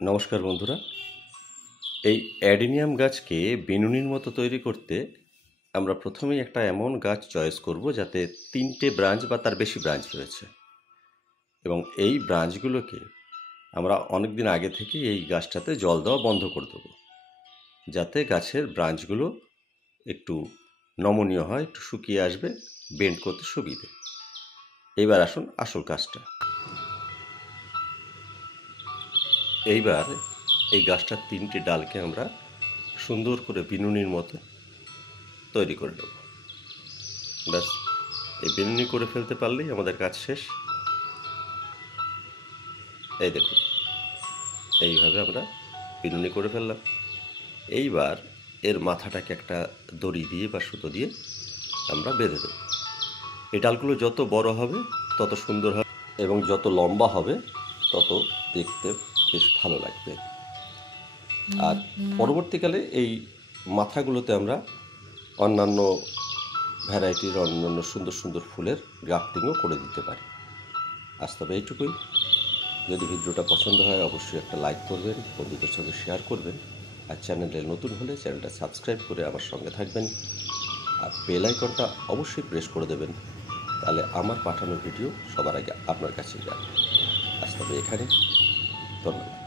নমস্কার বন্ধুরা। এই অ্যাডেনিয়াম গাছকে বিনুনির মতো তৈরি করতে আমরা প্রথমেই একটা এমন গাছ চয়েস করব যাতে 3টে ব্রাঞ্চ বা তার বেশি ব্রাঞ্চ রয়েছে, এবং এই ব্রাঞ্চগুলোকে আমরা অনেক দিন আগে থেকে এই গাছটাতে জল দেওয়া বন্ধ করে দেবো, যাতে গাছের ব্রাঞ্চগুলো একটু নমনীয় হয়, একটু শুকিয়ে আসবে, বেন্ড করতে সুবিধে। এইবার আসুন আসল কাজটা। এইবার এই গাছটার 3টে ডালকে আমরা সুন্দর করে বিনুনির মতো তৈরি করে নেব। ব্যাস, এই বিনুনি করে ফেলতে পারলেই আমাদের কাজ শেষ। এই দেখুন, এইভাবে আমরা বিনুনি করে ফেললাম। এইবার এর মাথাটাকে একটা দড়ি দিয়ে বা সুতো দিয়ে আমরা বেঁধে দেব। এই ডালগুলো যত বড় হবে তত সুন্দর হবে, এবং যত লম্বা হবে তত দেখতে বেশ ভালো লাগবে। আর পরবর্তীকালে এই মাথাগুলোতে আমরা অন্যান্য ভ্যারাইটির অন্যান্য সুন্দর সুন্দর ফুলের গ্রাফটিংও করে দিতে পারি। আজ তবে এইটুকুই। যদি ভিডিওটা পছন্দ হয় অবশ্যই একটা লাইক করবেন, বন্ধুদের সঙ্গে শেয়ার করবেন, আর চ্যানেলে নতুন হলে চ্যানেলটা সাবস্ক্রাইব করে আমার সঙ্গে থাকবেন, আর বেল আইকনটা অবশ্যই প্রেস করে দেবেন, তাহলে আমার পাঠানো ভিডিও সবার আগে আপনার কাছে যাবে। আজ তবে এখানে, ধন্যবাদ।